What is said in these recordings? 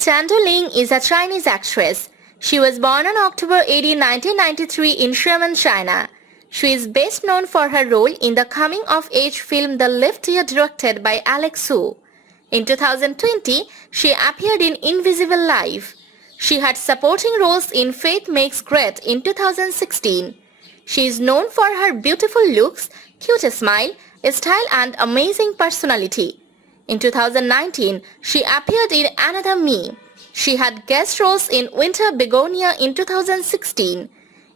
Chen Du Ling is a Chinese actress. She was born on October 18, 1993 in Xiamen, China. She is best known for her role in the coming-of-age film The Left Ear directed by Alec Su. In 2020, she appeared in Invisible Life. She had supporting roles in Faith Makes Great in 2016. She is known for her beautiful looks, cute smile, style and amazing personality. In 2019, she appeared in Another Me. She had guest roles in Winter Begonia in 2016.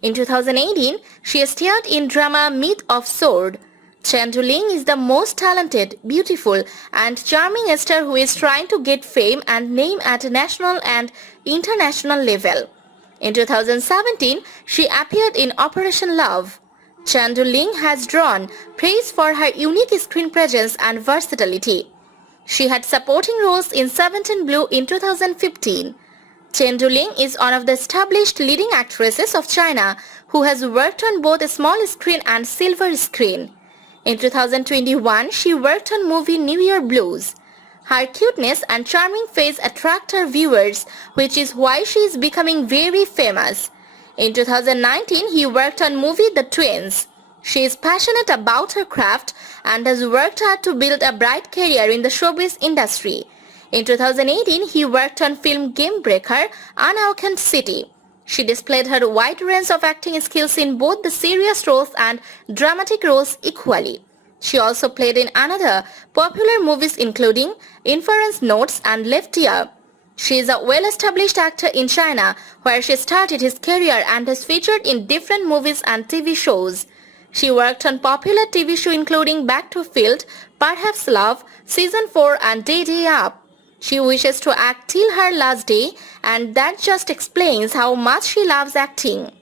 In 2018, she starred in drama Myth of Sword. Chen Du Ling is the most talented, beautiful and charming star who is trying to get fame and name at a national and international level. In 2017, she appeared in Operation Love. Chen Du Ling has drawn praise for her unique screen presence and versatility. She had supporting roles in 17 Blue in 2015. Chen Du Ling is one of the established leading actresses of China who has worked on both small screen and silver screen. In 2021, she worked on movie New Year Blues. Her cuteness and charming face attract her viewers, which is why she is becoming very famous. In 2019, he worked on movie The Twins. She is passionate about her craft and has worked hard to build a bright career in the showbiz industry. In 2018, he worked on film Game Breaker, Unawakened City. She displayed her wide range of acting skills in both the serious roles and dramatic roles equally. She also played in another popular movies including Inference Notes and Left Ear. She is a well-established actor in China where she started his career and has featured in different movies and TV shows. She worked on popular TV shows including Back to Field, Perhaps Love, Season 4 and Day Day Up. She wishes to act till her last day and that just explains how much she loves acting.